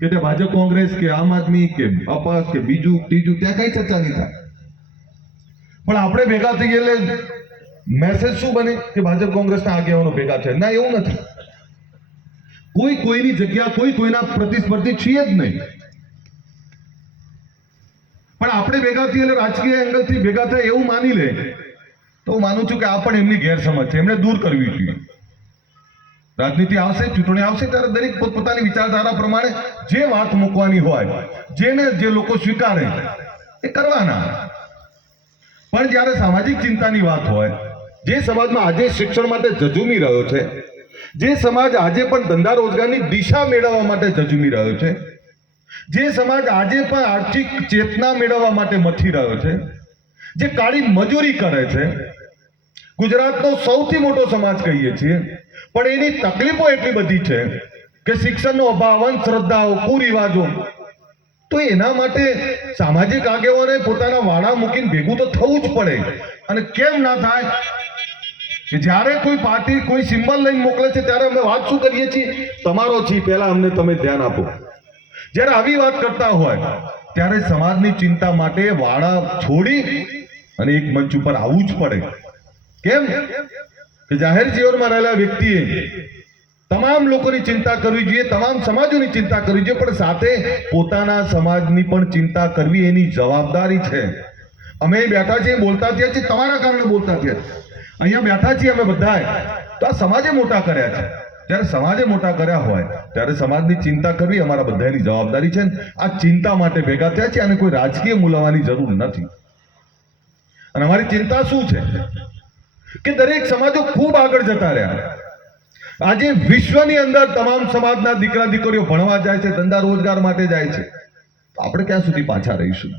કે તે ભાજપ કોંગ્રેસ કે આમ આદમી કે અપક્ષ કે બીજું, ત્રીજું, ત્યાં કઈ ચર્ચા નહીં થાય. પણ આપણે ભેગા થઈએ એટલે મેસેજ શું બને? કે ભાજપ કોંગ્રેસના આગેવાનો ભેગા છે ના, એવું નથી. કોઈ કોઈની જગ્યા, કોઈ કોઈના પ્રતિસ્પર્ધી છીએ જ નહીં. પણ આપણે ભેગા થઈએ એટલે રાજકીય એંગલથી ભેગા થાય એવું માની લે, તો હું માનું છું કે આ પણ એમની ગેરસમજ છે. એમણે દૂર કરવી જોઈએ. રાજનીતિ આવશે, ચૂંટણી આવશે ત્યારે દરેક પોતપોતાની વિચારધારા પ્રમાણે જે વાત મૂકવાની હોય, જેને જે લોકો સ્વીકારે, એ કરવાના. પણ જ્યારે સામાજિક ચિંતાની વાત હોય, જે સમાજમાં આજે શિક્ષણ માટે જજુમી રહ્યો છે, જે સમાજ આજે પણ ધંધા રોજગારની દિશા મેળવવા માટે ઝઝુમી રહ્યો છે, જે સમાજ આજે પણ આર્થિક ચેતના મેળવવા માટે મથી રહ્યો છે, જે કાળી મજૂરી કરે છે ગુજરાતનો સૌથી મોટો સમાજ કહીએ છીએ. પણ એની તકલીફો એટલી બધી છે કે શિક્ષણનો અભાવ, અંધશ્રદ્ધાઓ, કુરિવાજો. તો એના માટે સામાજિક આગેવાને પોતાના વાડા મૂકીને ભેગું તો થવું જ પડે. અને કેમ ના થાય? કે જ્યારે કોઈ પાર્ટી, કોઈ સિમ્બલ લઈને મોકલે છે, ત્યારે અમે વાત શું કરીએ છીએ? તમારો છી પહેલા અમને તમે ધ્યાન આપો. જ્યારે આવી વાત કરતા હોય, ત્યારે સમાજની ચિંતા માટે વાડા છોડી અને એક મંચ ઉપર આવવું જ પડે. કેમ? કે જાહેર જીવનમાં રહેલા વ્યક્તિએ તમામ લોકોની ચિંતા કરવી જોઈએ, તમામ સમાજોની ચિંતા કરવી જોઈએ, પણ સાથે પોતાના સમાજની પણ ચિંતા કરવી એની જવાબદારી છે. અમે બેઠા છીએ, બોલતા થયા છીએ, તમારા કારણે બોલતા થયા અહીંયા બેઠા છીએ અમે બધા તો આ સમાજે મોટા કર્યા છે. જ્યારે સમાજે મોટા કર્યા હોય, ત્યારે સમાજની ચિંતા કરવી અમારા બધાની જવાબદારી છે. આ ચિંતા માટે ભેગા થયા છે અને કોઈ રાજકીય મૂલવવાની જરૂર નથી. અને અમારી ચિંતા શું છે? કે દરેક સમાજો ખૂબ આગળ જતા રહ્યા. આજે વિશ્વની અંદર તમામ સમાજના દીકરા દીકરીઓ ભણવા જાય છે, ધંધા રોજગાર માટે જાય છે. આપણે ક્યાં સુધી પાછા રહીશું?